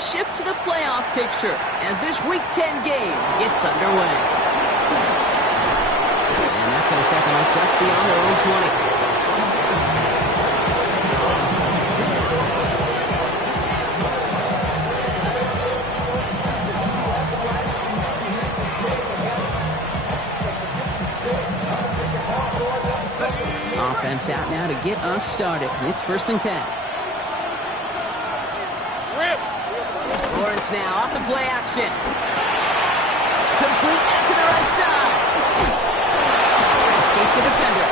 shift to the playoff picture as this Week 10 game gets underway. And that's going to set them up just beyond their own 20. Offense out now to get us started. It's 1st and 10. Lawrence now off the play action. Complete out to the right side. Escapes the defender.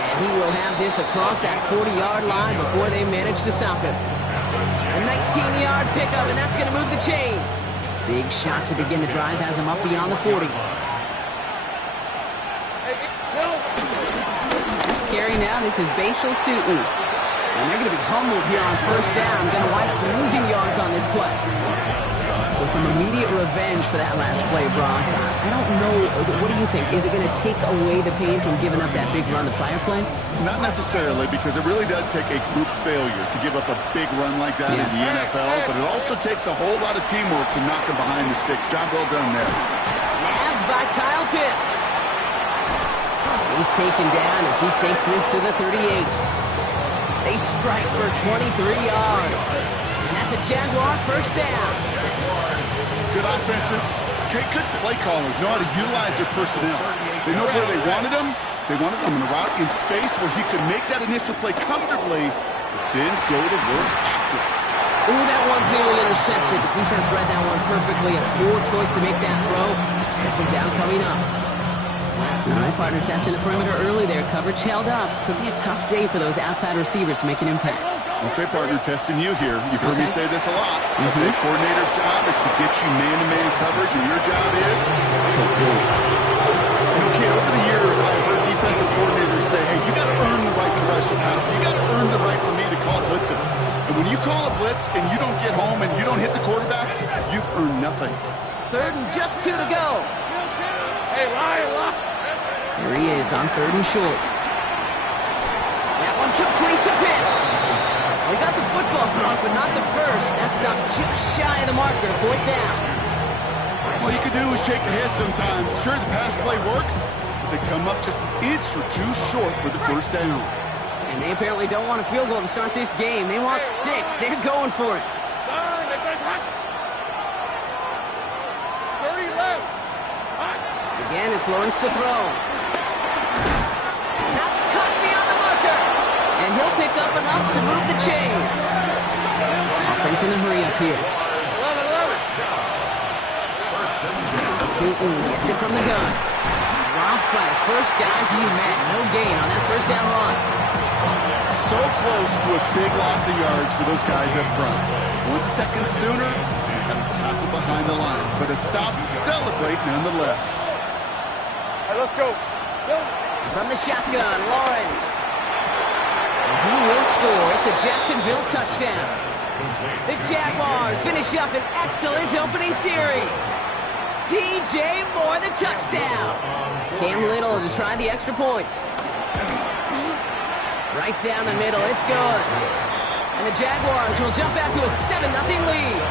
And he will have this across that 40-yard line before they manage to stop him. A 19-yard pickup, and that's going to move the chains. Big shot to begin the drive has him up beyond the 40. Carry now, this is Bashal Tootin. And they're going to be humbled here on 1st down. Going to wind up losing yards on this play. So some immediate revenge for that last play, Brock. I don't know, what do you think? Is it going to take away the pain from giving up that big run the prior play? Not necessarily, because it really does take a group failure to give up a big run like that in the NFL. But it also takes a whole lot of teamwork to knock them behind the sticks. Job well done there. Nabbed by Kyle Pitts. He's taken down as he takes this to the 38. They strike for 23 yards. And that's a Jaguar 1st down. Good offenses. Okay, good play callers know how to utilize their personnel. They know where they wanted them. They wanted them in a route in space where he could make that initial play comfortably, but then go to work after it. Ooh, that one's nearly intercepted. The defense read that one perfectly. A poor choice to make that throw. 2nd down coming up. All right, partner testing the perimeter early there. Coverage held up. Could be a tough day for those outside receivers to make an impact. Okay, partner, testing you here. You've heard me say this a lot. The coordinator's job is to get you man-to-man coverage, and your job is to win it. Okay, over the years, I've heard defensive coordinators say, hey, you got to earn the right to rush the passer. You got to earn the right for me to call blitzes. And when you call a blitz and you don't get home and you don't hit the quarterback, you've earned nothing. 3rd and just 2 to go. Hey, Ryan. Here he is on 3rd and short. That one complete to Pitts. They got the football, Brock, but not the first. That's not just shy of the marker. 4th down. All you can do is shake your head sometimes. Sure, the pass play works, but they come up just an inch or two short for the 1st down. And they apparently don't want a field goal to start this game. They want 6. They're going for it. 30 left. Again, it's Lawrence to throw. That's cut beyond the marker. And he'll pick up enough to move the chains. Offense in a hurry up here. Tootin gets it from the gun. Dropped by the first guy he met. No gain on that 1st down run. So close to a big loss of yards for those guys up front. 1 second sooner, and a tackle behind the line. But a stop to celebrate nonetheless. All right, let's go. From the shotgun, Lawrence. And he will score. It's a Jacksonville touchdown. The Jaguars finish up an excellent opening series. DJ Moore, the touchdown. Cam Little to try the extra point. Right down the middle, it's good. And the Jaguars will jump out to a 7-0 lead.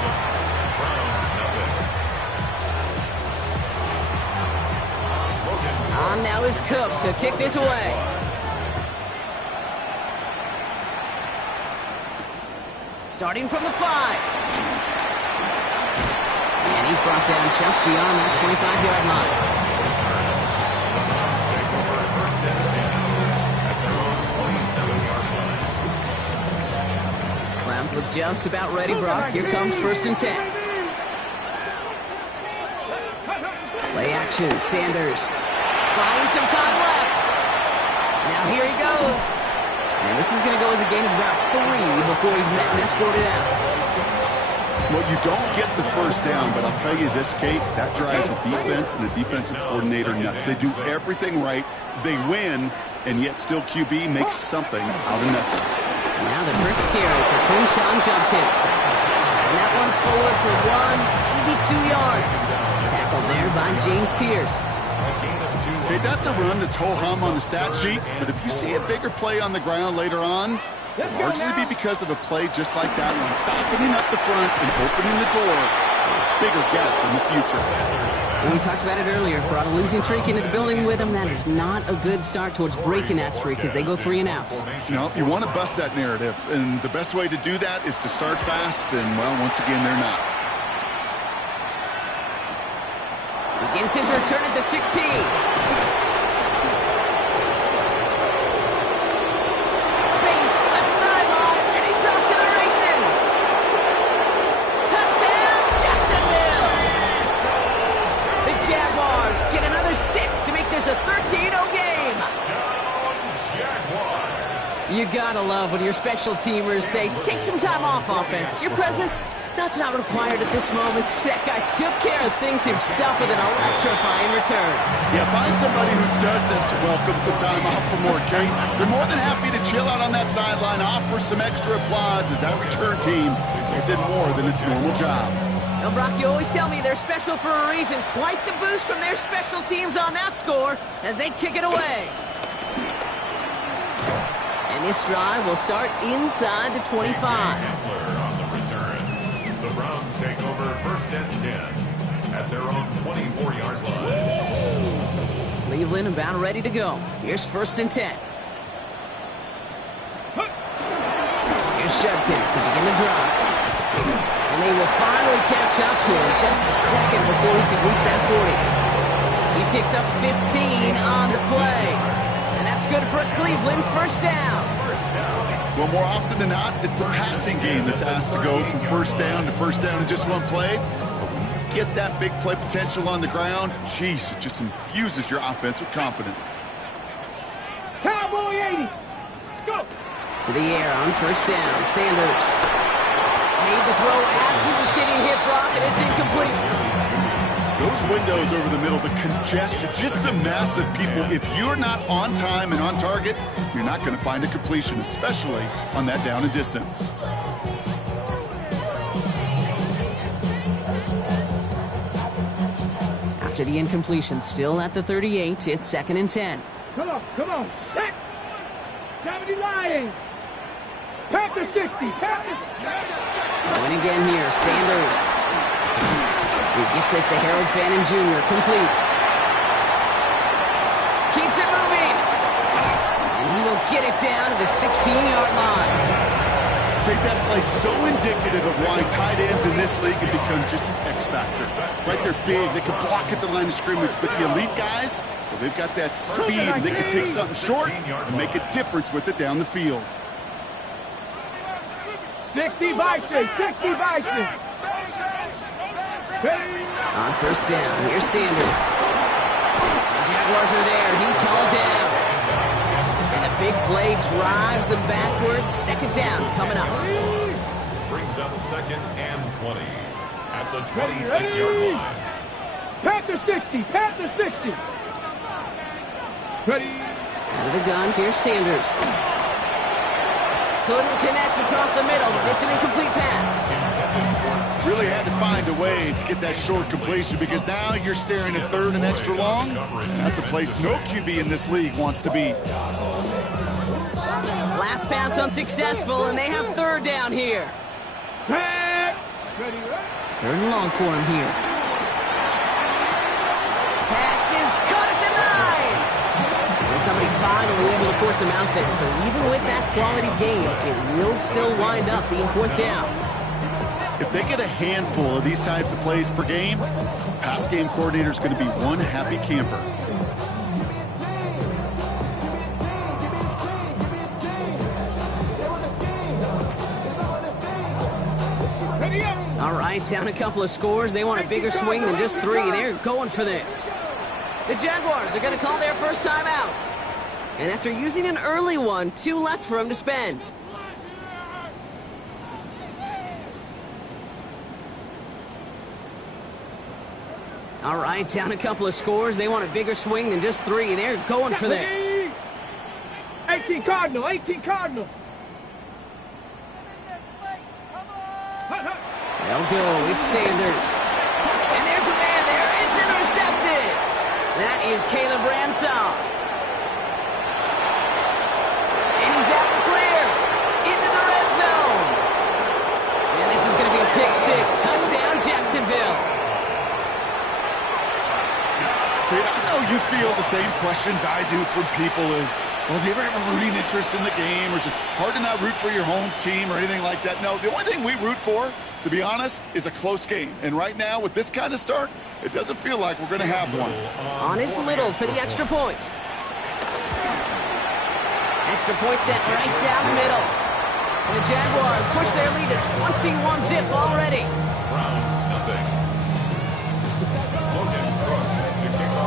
On now is Cook to kick this away. Starting from the 5. And he's brought down just beyond that 25-yard line. Browns look just about ready, Brock. Here comes 1st and 10. Play action, Sanders. Buying some time left. Now here he goes. And this is going to go as a gain of about 3 before he's met and escorted out. Well, you don't get the 1st down, but I'll tell you this, Kate, that drives a defense and a defensive coordinator nuts. They do everything right. They win, and yet still QB makes something out of nothing. Now the first carry for Quinshon Judkins. And that one's forward for 182 yards. Tackled there by James Pierce. Okay, that's a run that's ho-hum on the stat sheet, but if you see a bigger play on the ground later on, largely be because of a play just like that one, softening up the front and opening the door. Bigger gap in the future. And we talked about it earlier. Brought a losing streak into the building with them. That is not a good start towards breaking that streak as they go 3 and out. No, you want to bust that narrative, and the best way to do that is to start fast, and, well, once again, they're not. Begins his return at the 16. Get another 6 to make this a 13-0 game. You gotta love when your special teamers say, take some time off, offense. Your presence, that's not required at this moment. That guy took care of things himself with an electrifying return. Yeah, find somebody who doesn't welcome some time off for more, Kate. They're more than happy to chill out on that sideline, offer some extra applause as that return team did more than its normal job. Now, Brock, you always tell me they're special for a reason. Quite the boost from their special teams on that score as they kick it away. And this drive will start inside the 25. On the return. The Browns take over 1st and 10 at their own 24-yard line. Cleveland about ready to go. Here's 1st and 10. Here's Judkins to begin the drive. And they will finally catch up to him just a second before he can reach that 40. He picks up 15 on the play. And that's good for a Cleveland 1st down. Well, more often than not, it's the passing game that's asked to go from 1st down to 1st down in just one play. But when you get that big play potential on the ground, geez, it just infuses your offense with confidence. Cowboy 80. Let's go. To the air on 1st down. Sanders made the throw as he was getting hit, Brock, and it's incomplete. Those windows over the middle, the congestion, just the mass of people. If you're not on time and on target, you're not going to find a completion, especially on that down and distance. After the incompletion, still at the 38, it's 2nd and 10. Come on. Set. 70 Lions. Panther 60. Going again here, Sanders. He gets this to Harold Fannin Jr. Complete. Keeps it moving. And he will get it down to the 16-yard line. I think that play so indicative of why tight ends in this league have become just an X factor. Right, they're big. They can block at the line of scrimmage. But the elite guys, well, they've got that speed. They can take something short and make a difference with it down the field. 60 Bison. On 1st down, here's Sanders. The Jaguars are there. He's hauled down. And a big play drives them backwards. 2nd down coming up. Brings up 2nd and 20 at the 26-yard line. Panther 60. Ready. Out of the gun, here's Sanders. Couldn't connect across the middle. It's an incomplete pass. Really had to find a way to get that short completion because now you're staring at 3rd and extra long. That's a place no QB in this league wants to be. Last pass unsuccessful, and they have 3rd down here. 3rd and long for him here. Pass is caught at the 9. And somebody finally able to force him out there. So even with that quality game, it will still wind up being 4th down. If they get a handful of these types of plays per game, pass game coordinator is going to be one happy camper. All right, down a couple of scores. They want a bigger swing than just 3. They're going for this. The Jaguars are going to call their first time out. And after using an early one, 2 left for them to spend. All right, down a couple of scores. They want a bigger swing than just 3. They're going for this. 18 Cardinal. They'll go. It's Sanders. And there's a man there. It's intercepted. That is Caleb Ransom. And he's at the clear. 6. Touchdown, Jacksonville. I know you feel the same questions I do from people as, well, do you ever have a rooting interest in the game? Or is it hard to not root for your home team or anything like that? No, the only thing we root for, to be honest, is a close game. And right now, with this kind of start, it doesn't feel like we're going to have one. On is Little for the extra point. Extra point set right down the middle. And the Jaguars push their lead to 21-zip already. Browns, nothing.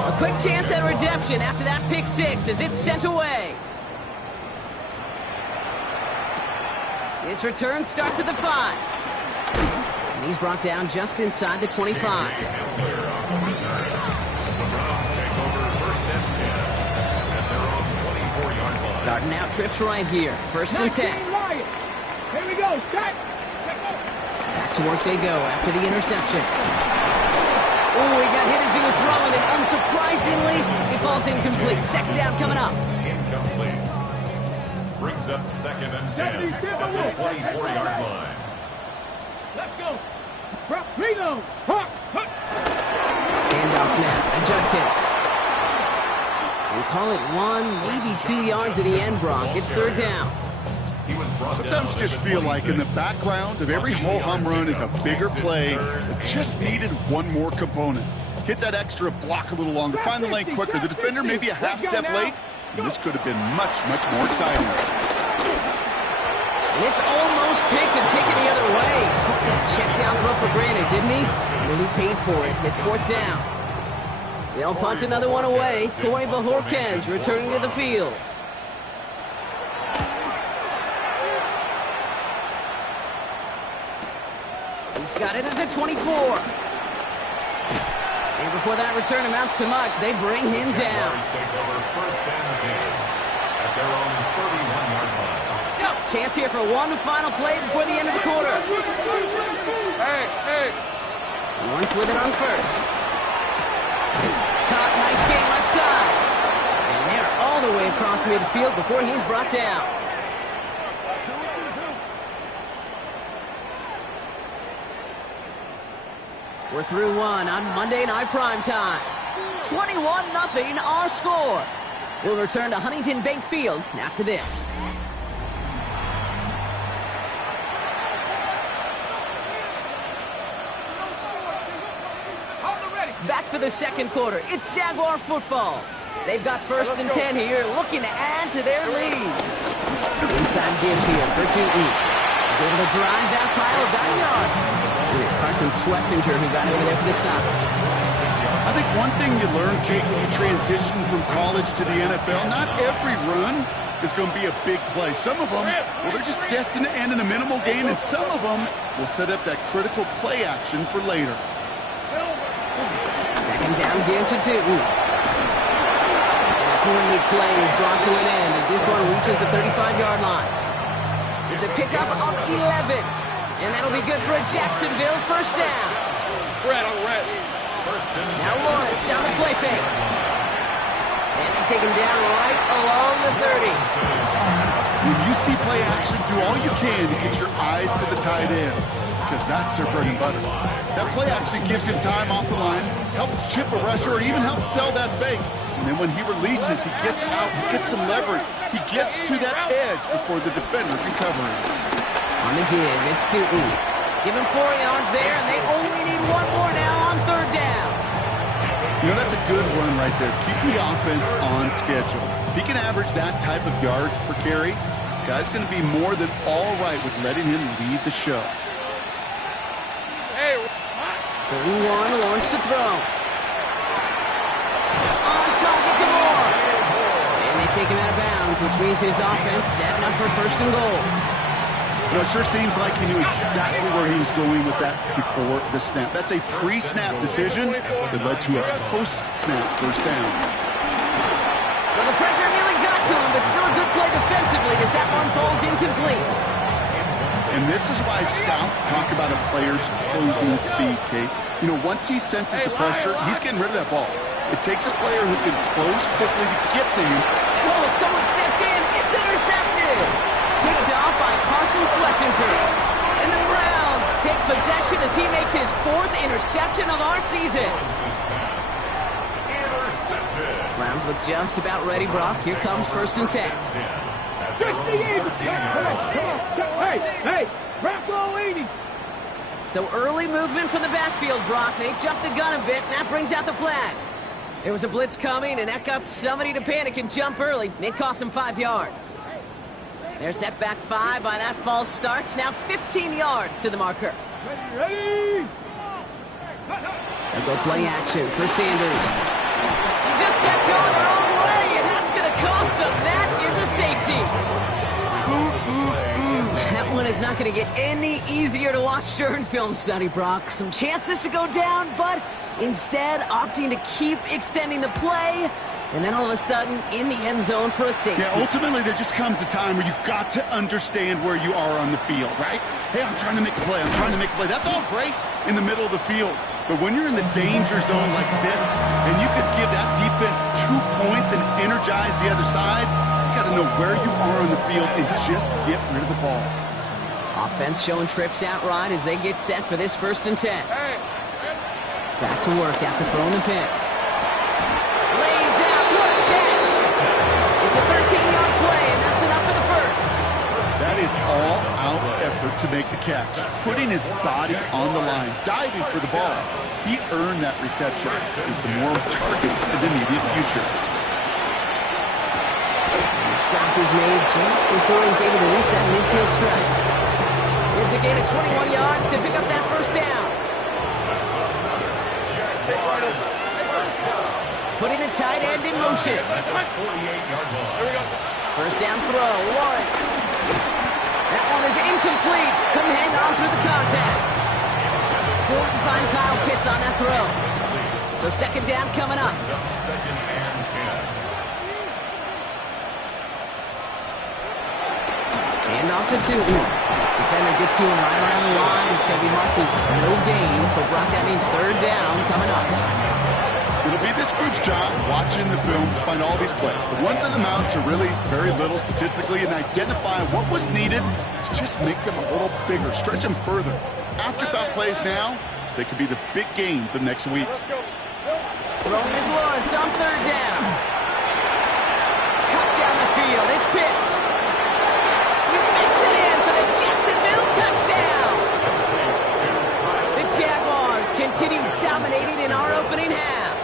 A quick chance at redemption after that pick 6 as it's sent away. His return starts at the 5. And he's brought down just inside the 25. Starting out trips right here. First and 10. Here we go. Back to work they go after the interception. Oh, he got hit as he was throwing it. Unsurprisingly, he falls incomplete. Second down coming up. Incomplete. Brings up second and 10 at the 24-yard line. Let's go. Reload. Handoff now to Judkins. And call it 1, maybe 2 yards at the end, Brock. It's third down. Sometimes just feel like in the background of every ho-hum run is a bigger play that just needed one more component. Hit that extra block a little longer, find the lane quicker. The defender may be a half step late, and this could have been much, much more exciting. And it's almost picked and taken the other way. Took that check down throw for granted, didn't he? Well, he paid for it. It's fourth down. They'll punt another one away. Corey Bajorquez returning to the field. He's got it at the 24. And before that return amounts to much, they bring him down. Take over first and 10 at their own 31-yard line. Chance here for one final play before the end of the quarter. Hey. Once with it on first. Caught, nice gain left side. And they're all the way across midfield before he's brought down. We're through one on Monday Night Primetime. 21-0 our score. We'll return to Huntington Bank Field after this. Back for the second quarter. It's Jaguar football. They've got first and 10 here, looking to add to their lead. Inside give here for Tootin. He's able to drive that pile about a yard. And it's Carson Schlesinger who got over there for the stop. I think one thing you learn, Kate, when you transition from college to the NFL, not every run is going to be a big play. Some of them, well, they're just destined to end in a minimal gain, and some of them will set up that critical play action for later. Second down give to Tootin. And a great play is brought to an end as this one reaches the 35-yard line. It's a pickup of 11. And that'll be good for a Jacksonville first down. Now Lawrence on the play fake. And they take him down right along the 30. When you see play action, do all you can to get your eyes to the tight end, because that's their bread and butter. That play action gives him time off the line, helps chip a rusher, or even helps sell that fake. And then when he releases, he gets out, he gets some leverage. He gets to that edge before the defender can cover him. On the give, it's Tootin. Give him 4 yards there, and they only need one more now on third down. You know, that's a good run right there. Keep the offense on schedule. If he can average that type of yards per carry, this guy's going to be more than all right with letting him lead the show. 31, Lawrence to throw. On target to Moore. And they take him out of bounds, which means his offense setting up for first and goal. You know, it sure seems like he knew exactly where he was going with that before the snap. That's a pre-snap decision that led to a post-snap first down. Well, the pressure nearly got to him, but still a good play defensively as that one falls incomplete. And this is why scouts talk about a player's closing speed, Kate. You know, once he senses the pressure, he's getting rid of that ball. It takes a player who can close quickly to get to him. Oh, someone stepped in. It's intercepted. Picked off by Carson Schlesinger. And the Browns take possession as he makes his 4th interception of our season. Browns look just about ready, Brock. Here comes 1st and 10. Hey, Bronco 80. So early movement from the backfield, Brock. They jumped the gun a bit, and that brings out the flag. There was a blitz coming, and that got somebody to panic and jump early. It cost them 5 yards. They're set back 5 by that false start. Now 15 yards to the marker. Ready? They'll go play action for Sanders. He just kept going the wrong way, and that's going to cost them. That is a safety. That one is not going to get any easier to watch during film study, Brock. Some chances to go down, but instead opting to keep extending the play. And then all of a sudden, in the end zone for a safety. Yeah, ultimately, there just comes a time where you've got to understand where you are on the field, right? Hey, I'm trying to make a play. I'm trying to make a play. That's all great in the middle of the field. But when you're in the danger zone like this, and you could give that defense 2 points and energize the other side, you got to know where you are on the field and just get rid of the ball. Offense showing trips out right as they get set for this 1st and 10. Back to work after throwing the pick. Lays out, what a catch! It's a 13-yard play, and that's enough for the 1st. That is all-out effort to make the catch, putting his body on the line, diving for the ball. He earned that reception and some more targets in the immediate future. And the stop is made just before he's able to reach that midfield strike. It's a gain of 21 yards to pick up that 1st down. Putting the tight end in motion. 1st down throw, Lawrence. That one is incomplete. Couldn't hang on through the contact. Couldn't find Kyle Pitts on that throw. So 2nd down coming up. 2nd and 10. Hand off to Tootin. Defender gets to him right around the line. It's going to be marked as no gain. So Brock, that means 3rd down coming up. It'll be this group's job watching the film to find all these plays. The ones that amount to really very little statistically and identify what was needed to just make them a little bigger, stretch them further. Afterthought plays now, they could be the big gains of next week. Throwing is Lawrence on 3rd down. Cut down the field. It's Pitts. He makes it in for the Jacksonville touchdown. The Jaguars continue dominating in our opening half.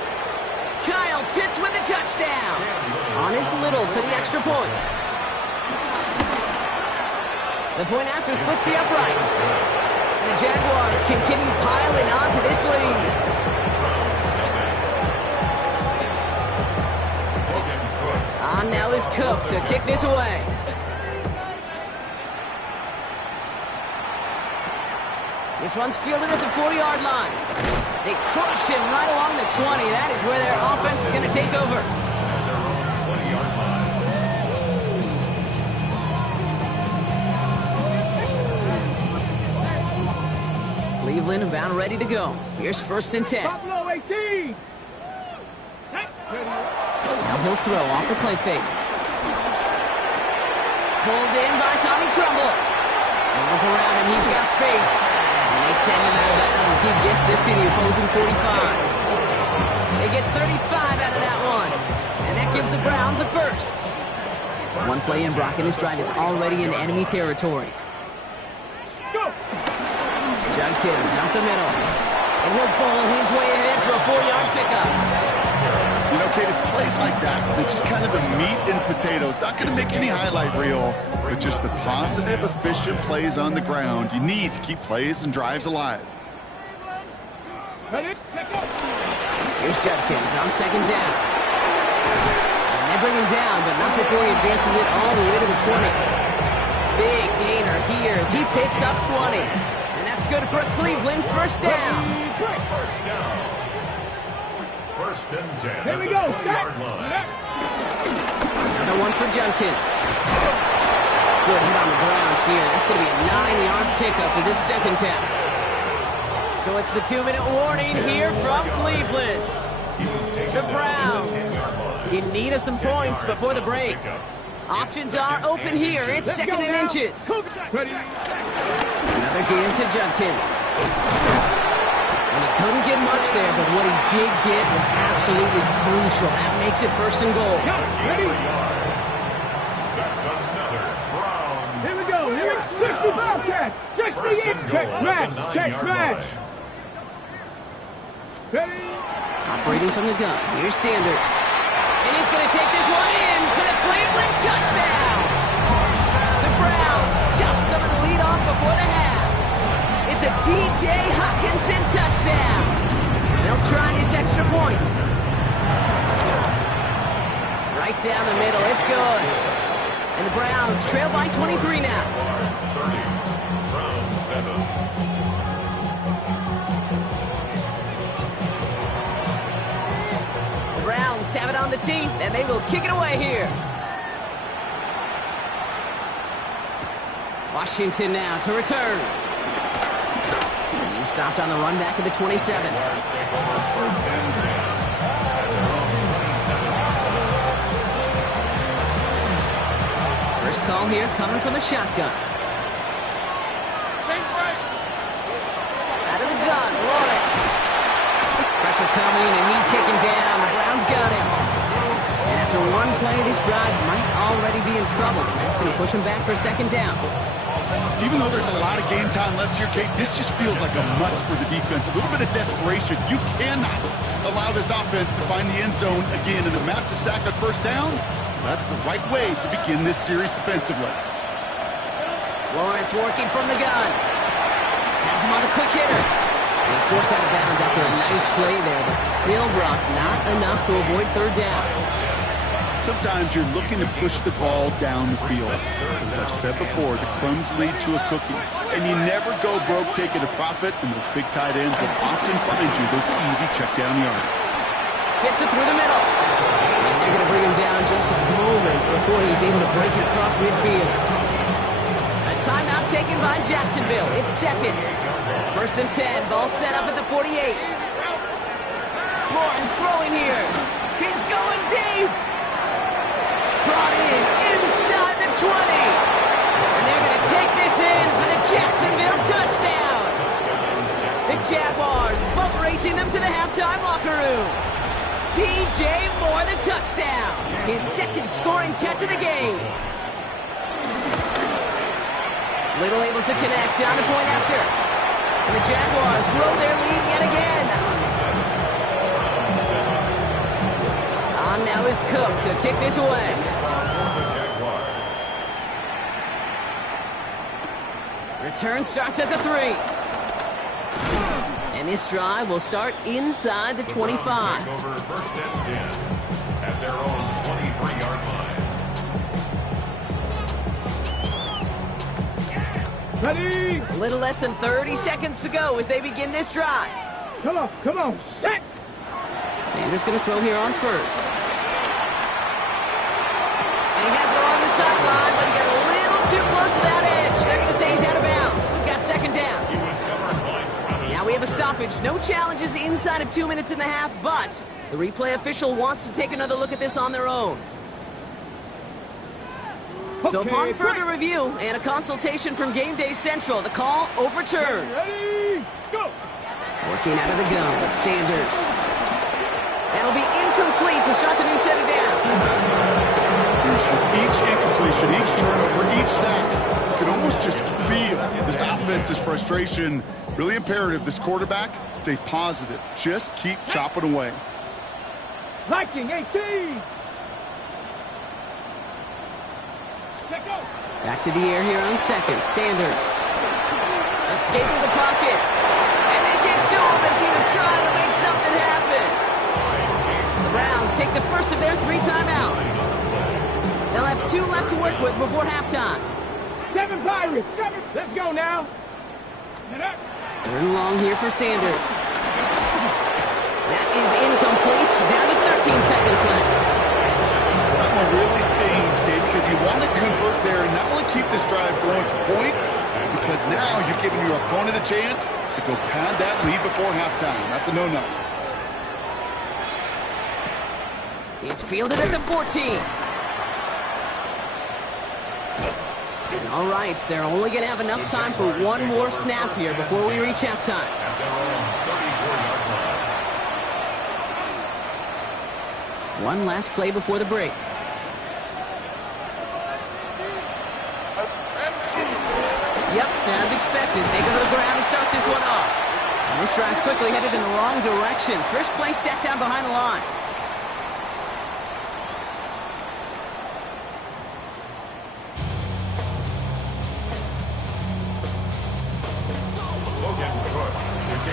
Kyle Pitts with a touchdown. On his Little for the extra point. The point after splits the upright. And the Jaguars continue piling on to this lead. On now is Cook to kick this away. This one's fielded at the 40-yard line. They crush him right along the 20. That is where their offense is going to take over. Their own 20-yard line. Cleveland about ready to go. Here's 1st and 10. Buffalo 18. Now he'll throw off the play fake. Pulled in by Tommy Trumbull. No one's around him. He's got space. And they send him out of bounds as he gets this to the opposing 45. They get 35 out of that one. And that gives the Browns a 1st. One play in, Brock, and this drive is already in enemy territory. Judkins up the middle. And he'll bowl his way ahead for a 4-yard pickup. You know, Kate, it's plays like that. It's just kind of the meat and potatoes. Not going to make any highlight reel, but just the positive, efficient plays on the ground. You need to keep plays and drives alive. Here's Judkins on 2nd down. And they bring him down, but not before he advances it all the way to the 20. Big gainer here as he picks up 20. And that's good for a Cleveland 1st down. 1st down. 1st and 10. Here we go. 20-yard line. Another one for Judkins. Good hit on the Browns here. That's going to be a 9-yard pickup as it's 2nd down. So it's the 2-minute warning here from Cleveland. The Browns in need of some points before the break. Options are open here. It's second and inches. Another game to Judkins. And he couldn't get much there, but what he did get was absolutely crucial. That makes it first and goal. Ready? That's another Browns. Here we go. Here we go. 65 catch. 68 check match. Check match. Ready? Operating from the gun. Here's Sanders. And he's going to take this one in for the Cleveland touchdown. The Browns chop some of the lead off before the half. It's a T.J. Hockenson touchdown. They'll try this extra point. Right down the middle. It's good. And the Browns trail by 23 now. 30, Browns 7. The Browns have it on the tee, and they will kick it away here. Washington now to return. He's stopped on the run back of the 27. Jaguars take over first and 10 at their own 27. First call here coming from the shotgun. Out of the gun, Lawrence. Pressure coming, and he's taken down. The Browns got him. And after one play, this drive might already be in trouble. That's going to push him back for second down. Even though there's a lot of game time left here, Kate, this just feels like a must for the defense. A little bit of desperation. You cannot allow this offense to find the end zone again in a massive sack on first down. That's the right way to begin this series defensively. Lawrence working from the gun. Has him on the quick hitter. He's forced out of bounds after a nice play there, but still, Brock, not enough to avoid third down. Sometimes you're looking to push the ball down the field. As I've said before, the crumbs lead to a cookie. And you never go broke taking a profit, and those big tight ends will often find you those easy check down yards. Fits it through the middle. And they're going to bring him down just a moment before he's able to break it across midfield. A timeout taken by Jacksonville. It's second. First and 10. Ball set up at the 48. Morton's throwing here. He's going deep. Brought in inside the 20. And they're going to take this in for the Jacksonville touchdown. The Jaguars boat racing them to the halftime locker room. T.J. Moore, the touchdown. His second scoring catch of the game. Little able to connect on the point after. And the Jaguars grow their lead yet again. On now is Cook to kick this away. Return starts at the 3. And this drive will start inside the 25. Take over first and 10 at their own 23-yard line. Ready? A little less than 30 seconds to go as they begin this drive. Come on, set. Sanders going to throw here on first. And he has it along the sideline, but he got a little too close to that edge. They're going to say he's out of bounds. We've got second down. He was covered by Travis. Now we have a stoppage. No challenges inside of 2 minutes and a half, but the replay official wants to take another look at this on their own. So upon further review and a consultation from Game Day Central, the call overturned. Ready? Let's go. Working out of the gun with Sanders. That'll be incomplete to start the new set of downs. With each incompletion, each turnover, each sack, you can almost just feel this offense's frustration. Really imperative, this quarterback, stay positive. Just keep chopping away. Viking 18. Back to the air here on second. Sanders escapes the pocket. And they get to him as he was trying to make something happen. The Browns take the first of their 3 timeouts. They'll have 2 left to work with before halftime. 7 Pirates. 7. Let's go now. Third and long here for Sanders. That is incomplete. Down to 13 seconds left. That one really stings, Gabe, because you want to convert there and not only keep this drive going for points, because now you're giving your opponent a chance to go pad that lead before halftime. That's a no-no. It's fielded at the 14. All right, they're only going to have enough time for one more snap here before we reach halftime. At their own 34-yard line. One last play before the break. Yep, as expected, they go to the ground and start this one off. And this drive's quickly headed in the wrong direction. First play set down behind the line.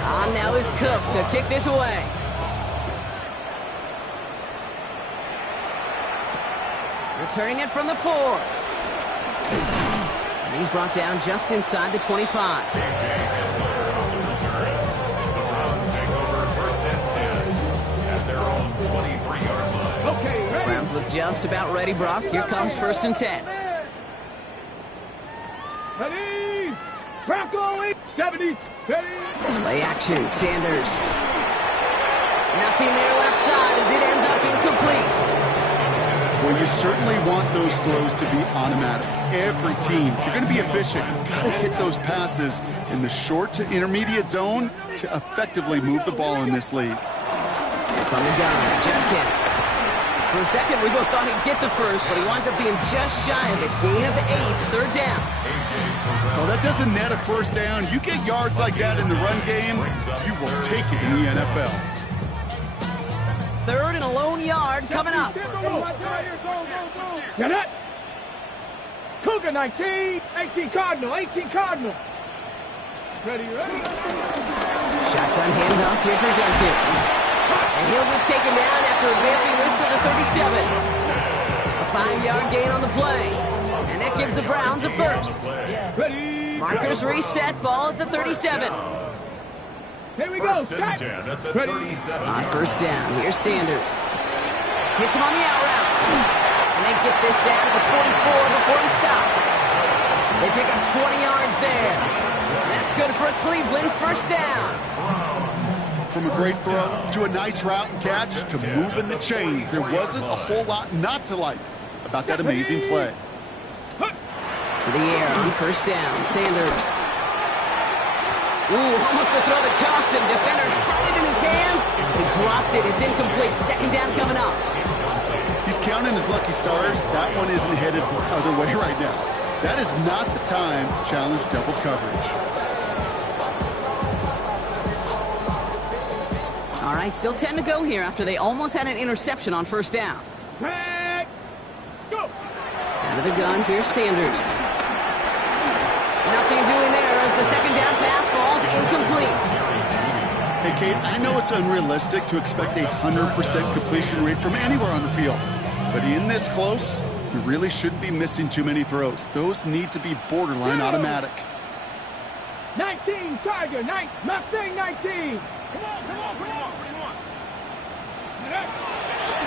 On now is Cook to kick this away. Returning it from the 4. And he's brought down just inside the 25. The Browns take over first and 10 at their own 23-yard line. Okay, ready? Browns look just about ready, Brock. Here comes first and 10. Ready? Crack going. 70. Ready? Play action, Sanders. Nothing there left side as it ends up incomplete. Well, you certainly want those throws to be automatic. Every team, if you're going to be efficient, you've got to hit those passes in the short to intermediate zone to effectively move the ball in this league. From the gun, Jenkins. For a second, we both thought he'd get the first, but he winds up being just shy of a gain of 8, third down. Well, that doesn't net a first down. You get yards like that in the run game, you will take it in the NFL. Third and a lone yard coming up. Get it. Cougar 19. 18 Cardinal. 18 Cardinal. Ready, ready? Shotgun handoff here for Jenkins. And he'll get taken down after advancing this to the 37. A 5-yard gain on the play. And that gives the Browns a first. Ready. Markers reset, ball at the 37. Here we go. First and 10 at the 37. On first down, here's Sanders. Hits him on the out route. And they get this down to the 44 before he stopped. They pick up 20 yards there. And that's good for a Cleveland first down. From a great throw to a nice route and catch to moving the chains, there wasn't a whole lot not to like about that amazing play. To the air on first down, Sanders. Ooh, almost a throw that cost him. Defender had it in his hands. He dropped it. It's incomplete. Second down coming up. He's counting his lucky stars. That one isn't headed the other way right now. That is not the time to challenge double coverage. All right, still 10 to go here after they almost had an interception on first down. Back. Go. Out of the gun, here's Sanders. Nothing doing there as the second down pass falls incomplete. Hey, Kate, I know it's unrealistic to expect a 100% completion rate from anywhere on the field. But in this close, you really shouldn't be missing too many throws. Those need to be borderline automatic. 19 Tiger. Mustang 19. Come on. What do you want?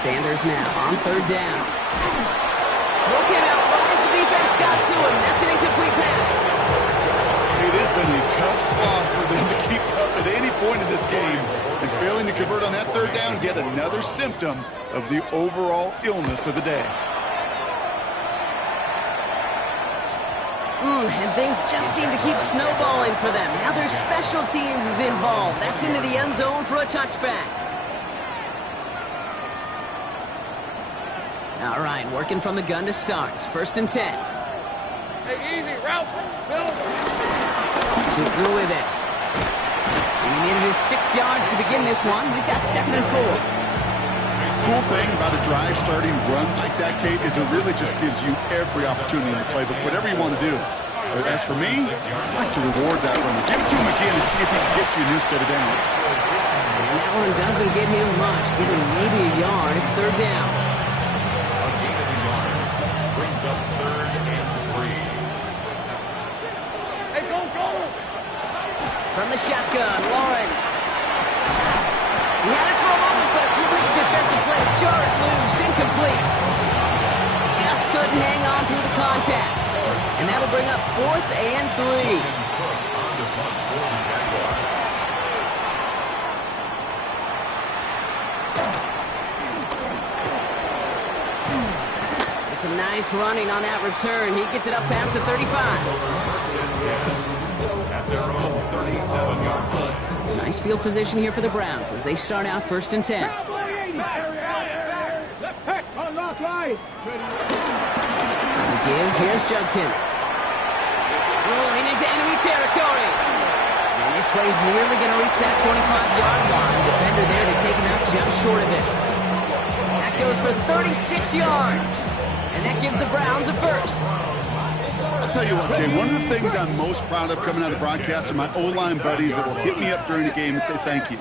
Sanders now on third down. Look it out, as the defense got to him. That's an incomplete pass. It has been a tough slog for them to keep up at any point in this game. And failing to convert on that third down, yet another symptom of the overall illness of the day. And things just seem to keep snowballing for them. Now their special teams is involved. That's into the end zone for a touchback. All right, working from the gun to start. First and 10. Hey, easy, route. Super with it. And he needed his 6 yards to begin this one. We've got second and 4. Cool thing about a drive starting run like that, Kate, is it really just gives you every opportunity to play, but whatever you want to do. But as for me, I'd like to reward that run. Give it to him again and see if he can get you a new set of downs. And that one doesn't get him much. Give him maybe a yard. It's third down. A gain of a yard brings up third and 3. Hey, go. From the shotgun, Lawrence. He had it for a moment, but a great defensive play to jar it loose. Incomplete. Just couldn't hang on through the contact. And that'll bring up fourth and 3. It's a Nice running on that return. He gets it up past the 35. First and 10 at their own 37-yard line. Nice field position here for the Browns as they start out 1st and 10. Left back on lock line. On the give, here's Judkins. Rolling into enemy territory. And this play's nearly going to reach that 25-yard line. Defender there to take him out just short of it. That goes for 36 yards. And that gives the Browns a first. I'll tell you what, King, one of the things I'm most proud of coming out of broadcast are my O-line buddies that will hit me up during the game and say thank you.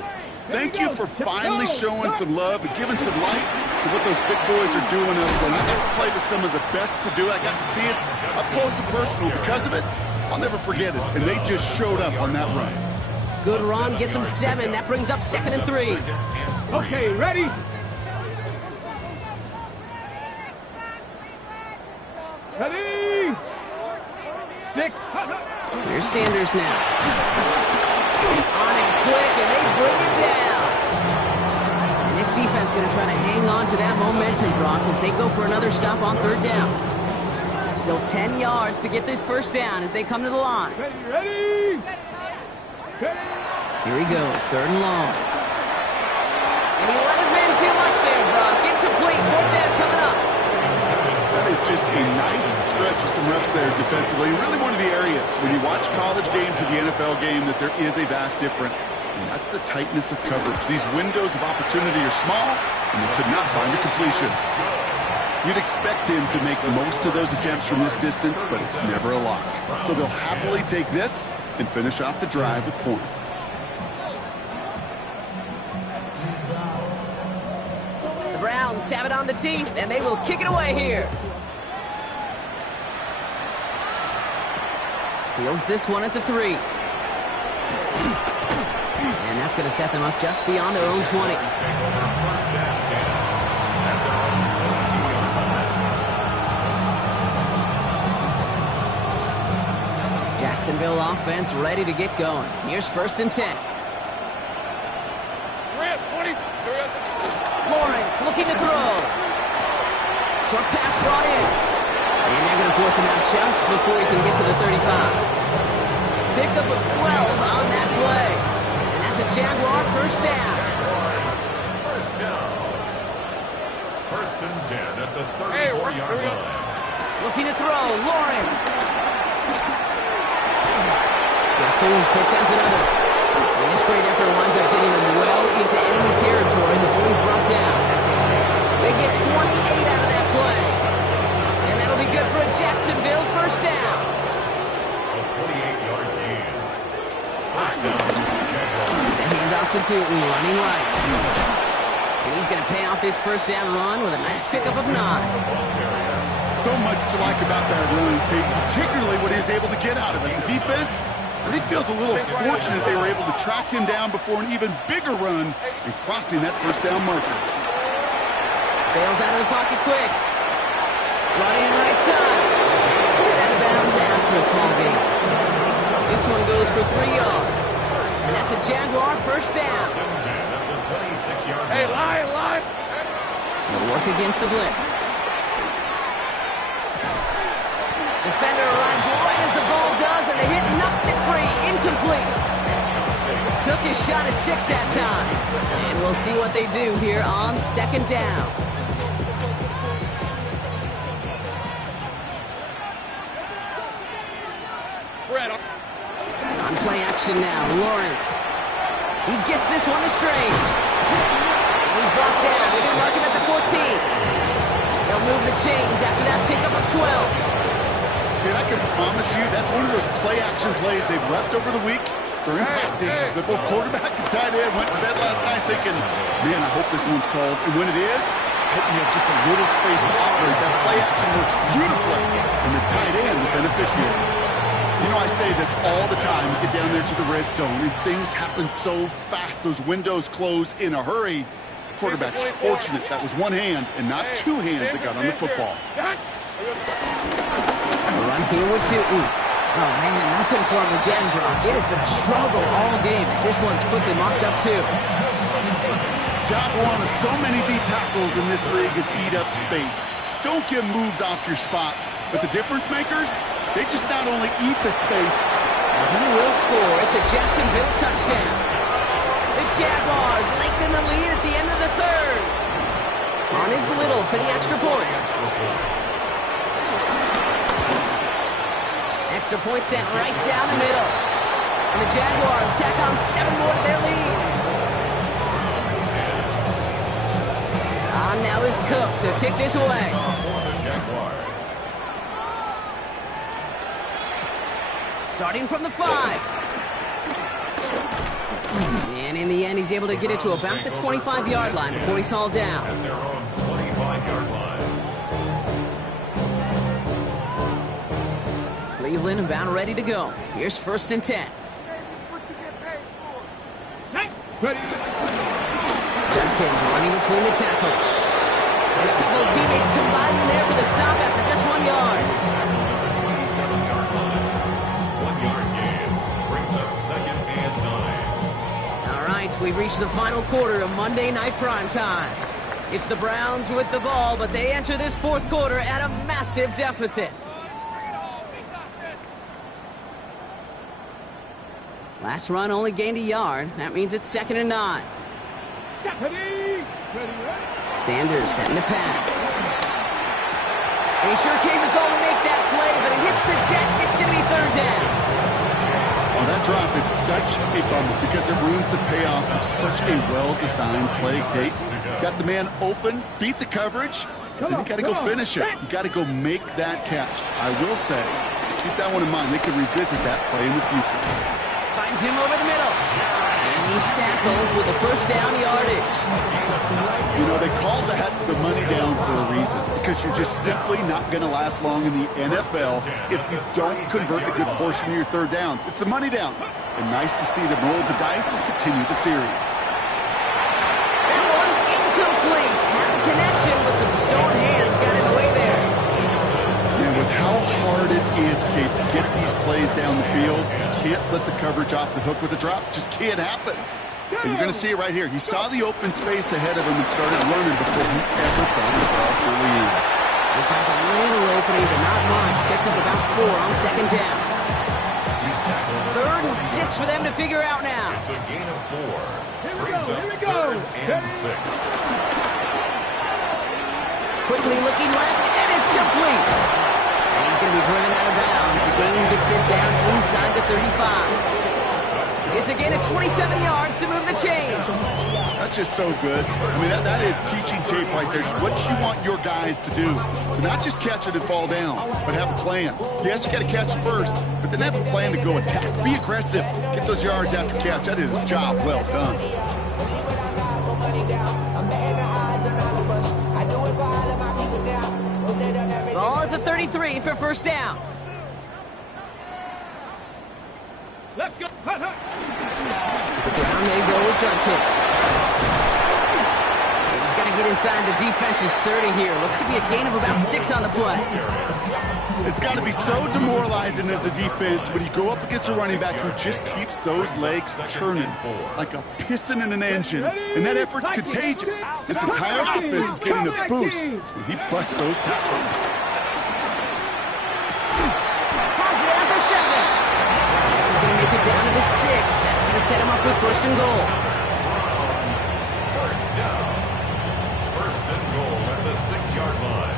Thank you for finally showing some love and giving some light to what those big boys are doing. And I got to play with some of the best to do it. I got to see it up close and personal. Because of it, I'll never forget it. And they just showed up on that run. Good run, gets him 7. That brings up 2nd and 3. Okay, ready? Ready? 6. Here's Sanders now. On it quick, and they bring it down. And this defense going to try to hang on to that momentum, Brock, as they go for another stop on 3rd down. Still 10 yards to get this first down as they come to the line. Ready? Here he goes, 3rd and long. And he let his man too much there, Brock. Incomplete, 4th down coming up. That is just a nice stretch of some reps there defensively. Really one of the areas when you watch college game to the NFL game that there is a vast difference. And that's the tightness of coverage. These windows of opportunity are small, and they could not find a completion. You'd expect him to make most of those attempts from this distance, but it's never a lock. So they'll happily take this and finish off the drive with points. The Browns have it on the tee, and they will kick it away here. Fields this one at the 3. And that's going to set them up just beyond their own 20. Jacksonville offense ready to get going. Here's 1st and 10. Lawrence looking to throw. Short pass brought in. And they're going to force him out just before he can get to the 35. Pickup of 12 on that play. And that's a Jaguar first down. First down. 1st and 10 at the 34-yard line. Looking to throw. Lawrence. Gassoon hits as another. And this great effort winds up getting him well into enemy territory before he's brought down. They get 28 out of that play. And that'll be good for a Jacksonville first down. A 28-yard gain. First down. It's a handoff to Tootin, running right. And he's going to pay off his first down run with a nice pickup of 9. So much to like about that run, Kate, particularly what he was able to get out of it. The defense, I think, feels a little fortunate they were able to track him down before an even bigger run and crossing that first down marker. Bails out of the pocket quick. Running right side. Get out of bounds after a small gain. This one goes for 3 yards. And that's a Jaguar first down. Hey, line. He'll work against the blitz. Defender arrives right as the ball does, and the hit knocks it free. Incomplete. Took his shot at 6 that time. And we'll see what they do here on 2nd down. On play action now, Lawrence. He gets this one to Strange. And he's brought down. They didn't mark him at the 14. They'll move the chains after that pickup of 12. Dude, I can promise you that's one of those play-action plays they've repped over the week during practice. That both quarterback and tight end went to bed last night thinking, man, I hope this one's called. And when it is, I hope you have just a little space to operate. That play-action works beautifully, and the tight end, the beneficiary. You know, I say this all the time. You get down there to the red zone, and things happen so fast. Those windows close in a hurry. The quarterback's fortunate that was one hand and not 2 hands that got on the football. Run here with Tootin. Oh, man, nothing for him again, Brock. It has been a struggle all game as this one's quickly mocked up, too. Job one of so many D tackles in this league is eat up space. don't get moved off your spot. But the difference makers, they just not only eat the space. He will score. It's a Jacksonville touchdown. The Jaguars lengthen the lead at the end of the third. On is Little for the extra point. Extra point sent right down the middle. And the Jaguars tack on 7 more to their lead. Now is Cook to kick this away. Starting from the 5. And in the end, he's able to get it to about the 25-yard line before he's hauled down. At their own 25-yard line. Cleveland about ready to go. Here's 1st and 10. Ready. Judkins running between the tackles. And a couple of teammates combining there for the stop after just 1 yard. 27-yard line. 1-yard gain. Brings up 2nd and 9. All right, we've reached the final quarter of Monday Night Primetime. It's the Browns with the ball, but they enter this 4th quarter at a massive deficit. Last run only gained a yard. That means it's 2nd and 9. Sanders setting the pass. And he sure came his all to make that play, but it hits the deck. It's going to be 3rd down. Oh, that drop is such a bummer because it ruins the payoff of such a well-designed play, Kate. Got the man open, beat the coverage, then you got to go finish it. You got to go make that catch. I will say, keep that one in mind. They could revisit that play in the future. Finds him over the middle. And he's tackled with the 1st down yardage. You know, they call that the money down for a reason because you're just simply not going to last long in the NFL if you don't convert a good portion of your 3rd downs. It's the money down. And nice to see them roll the dice and continue the series. That one's incomplete. Had the connection, but some stone hands got in the way there. And with how hard it is, Kate, to get these plays down the field, you can't let the coverage off the hook with a drop. Just can't happen. And you're going to see it right here. He saw the open space ahead of him and started running before he ever got the ball fully in. He finds a little opening, but not much. Picked up about 4 on 2nd down. 3rd and 6 for them to figure out now. It's a gain of 4. Here we go. 3rd and 6. Quickly looking left, and it's complete. And he's going to be driven out of bounds. The game gets this down inside the 35. It's a gain of 27 yards to move the chains. That's just so good. I mean, that is teaching tape right there. It's what you want your guys to do. To not just catch it and fall down, but have a plan. Yes, you got to catch it first, but then have a plan to go attack. Be aggressive. Get those yards after catch. That is a job well done. Ball at the 33 for 1st down. Let's go. Hut, hut. To the ground they go with Judkins. He's got to get inside the defense's 30 here. Looks to be a gain of about 6 on the play. It's got to be so demoralizing as a defense when you go up against a running back who just keeps those legs churning like a piston in an engine. And that effort's contagious. This entire offense is getting a boost when he busts those tackles. Has it at the 7. This is going to make it down to the 6. That's going to set him up with 1st and goal. 1st down. 1st and goal at the 6-yard line.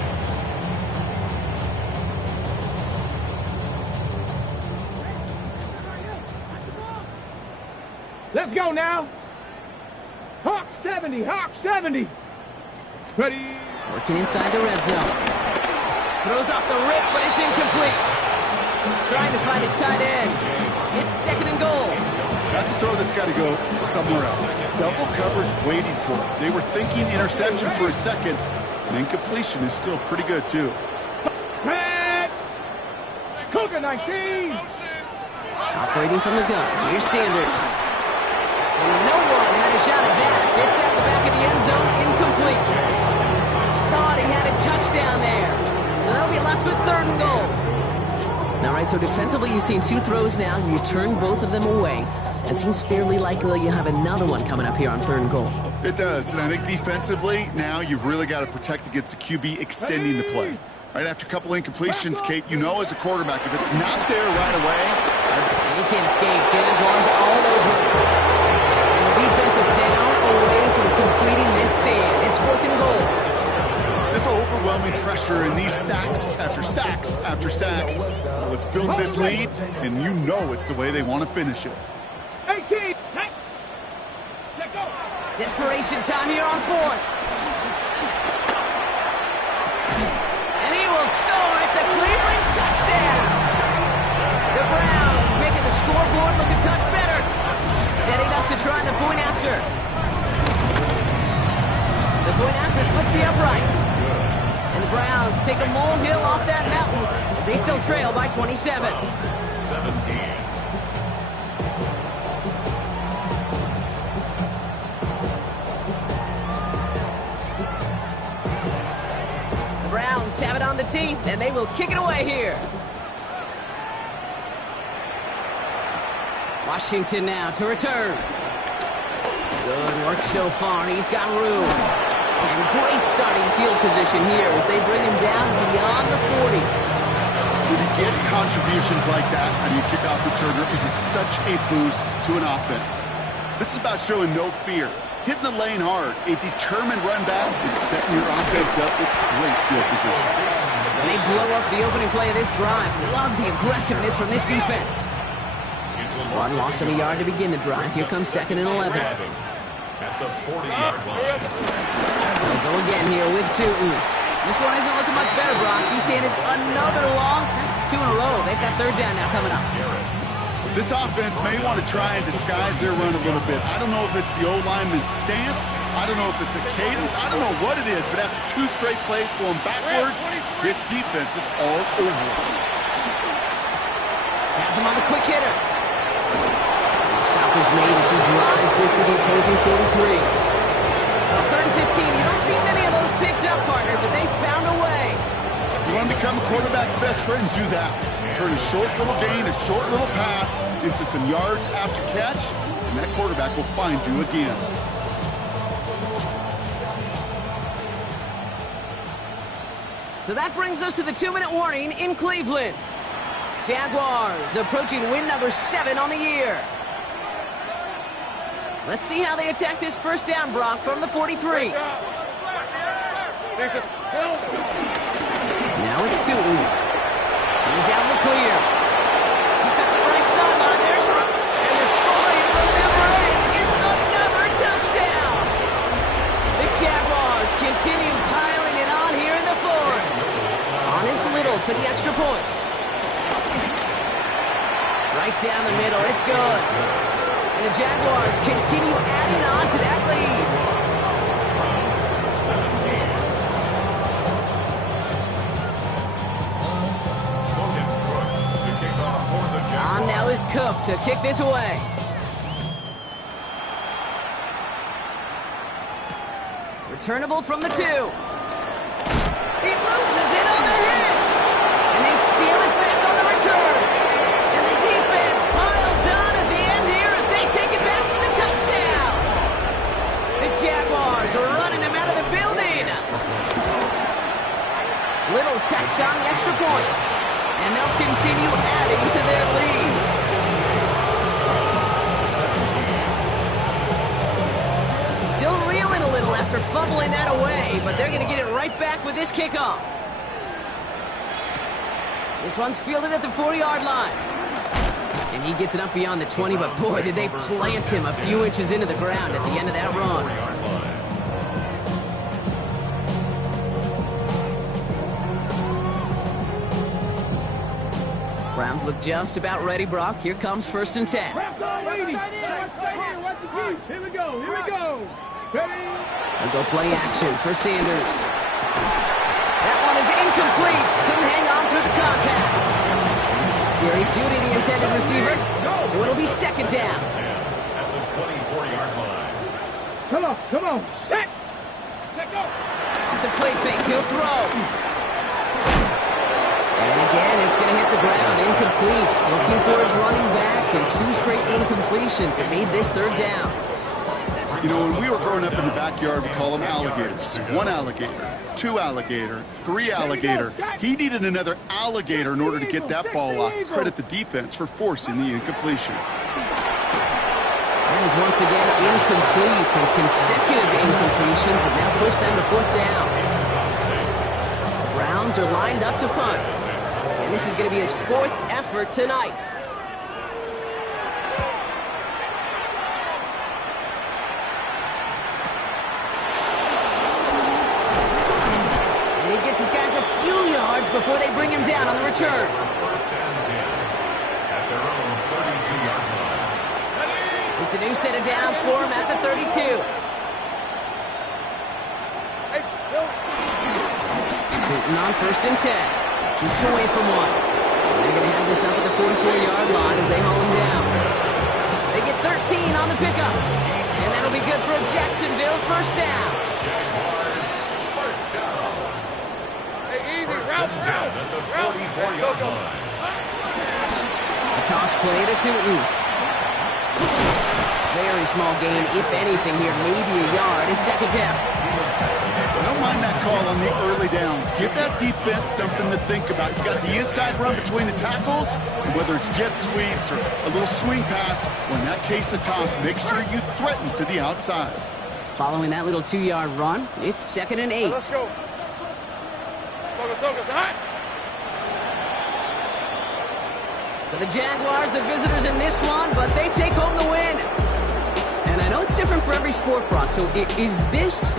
Let's go now. Hawk 70. Hawk 70. Ready. Working inside the red zone. Throws off the rip, but it's incomplete. Trying to find his tight end. It's 2nd and goal. That's a throw that's got to go somewhere else. Double coverage waiting for it. They were thinking interception for a second, and incompletion is still pretty good, too. Red. Cougar 19. Operating from the gun. Here's Sanders. And no one had a shot at that. It's at the back of the end zone, incomplete. Thought he had a touchdown there. So they'll be left with 3rd and goal. All right, so defensively you've seen 2 throws now, and you turn both of them away. It seems fairly likely you have another one coming up here on 3rd and goal. It does, and I think defensively, now you've really got to protect against the QB extending the play. Right after a couple incompletions, Kate, you know as a quarterback, if it's not there right away... He can't escape. Jaguars all over him. And the defense is down away from completing this stand. It's 4th and goal. This overwhelming pressure and these sacks after sacks after sacks. Well, let's build this lead, and you know it's the way they want to finish it. 18. Let go. Desperation time here on 4th. And he will score. It's a Cleveland touchdown. The Browns making the scoreboard look a touch better. Setting up to try the point after. The point after splits the uprights. And the Browns take a molehill off that mountain as they still trail by 27. 17. The Browns have it on the tee, and they will kick it away here. Washington now to return. Good work so far. He's got room. And great starting field position here as they bring him down beyond the 40. When you get contributions like that on your kickoff returner, it is such a boost to an offense. This is about showing no fear, hitting the lane hard, a determined run back, and setting your offense up with great field position. And they blow up the opening play of this drive. Love the aggressiveness from this defense. One loss of a yard to begin the drive. Here comes 2nd and 11. At the 40-yard line. They'll go again here with Tootin. This one isn't looking much better, Brock. He's handed another loss. That's 2 in a row. They've got 3rd down now coming up. This offense may want to try and disguise their run a little bit. I don't know if it's the O-lineman's stance. I don't know if it's a cadence. I don't know what it is, but after 2 straight plays going backwards, this defense is all over it. Has him on the quick hitter. Stop is made as he drives this to the opposing 43. 3rd and 15. You don't see many of those picked up, partner, but they found a way. You want to become a quarterback's best friend? Do that. Turn a short little gain, a short little pass into some yards after catch, and that quarterback will find you again. So that brings us to the 2-minute warning in Cleveland. Jaguars approaching win number 7 on the year. Let's see how they attack this 1st down, Brock, from the 43. Now it's Tootin. He's out in the clear. He cuts it right sideline. There's room. And they're scoring from the right. It's another touchdown. The Jaguars continue piling it on here in the 4th. On his little for the extra point. Right down the middle. It's good. And the Jaguars continue adding on to that lead. On now is Cook to kick this away. Returnable from the 2. He loses it on the hit. And they steal it back on the return. And the defense piles on at the end here as they take it back for the touchdown. The Jaguars are running them out of the building. Little tacks on the extra point. And they'll continue adding to their lead. Still reeling a little after fumbling that away, but they're going to get it right back with this kickoff. This one's fielded at the 40-yard line. And he gets it up beyond the 20, but boy, did they plant him a few inches into the ground at the end of that run. Browns look just about ready, Brock. Here comes 1st and 10. Here we go. Here we go. Ready? They'll go play action for Sanders. That one is incomplete. Couldn't hang on through the contact. Jerry Jeudy, the intended receiver. So it'll be 2nd down. At the 24-yard line. Come on. Set. Let go. Off the play fake, he'll throw. And again, it's going to hit the ground. Incomplete. Looking for his running back, and 2 straight incompletions. It made this 3rd down. You know, when we were growing up in the backyard, we call them alligators. 1 alligator, 2 alligator, 3 alligator. He needed another alligator in order to get that ball off. Credit the defense for forcing the incompletion. That is once again incomplete, and consecutive incompletions have now pushed them to 4th down. The Browns are lined up to punt, and this is going to be his 4th effort tonight. And he gets his guys a few yards before they bring him down on the return. First and 10 at their own 32-yard line. It's a new set of downs for him at the 32. Tootin on 1st and 10. Shoots away from 1. They're going to have this up at the 44-yard line as they haul him down. They get 13 on the pickup. And that'll be good for a Jacksonville 1st down. Jaguars, first down. First and 10 at the 44-yard line. A toss play to Tootin. Very small gain, if anything here, maybe a yard. It's 2nd down. I don't mind that call on the early downs. Give that defense something to think about. You got the inside run between the tackles, and whether it's jet sweeps or a little swing pass, or in that case a toss, make sure you threaten to the outside. Following that little 2-yard run, it's 2nd and 8. Let's go. For the Jaguars, the visitors in this one, but they take home the win. And I know it's different for every sport, Brock, so is this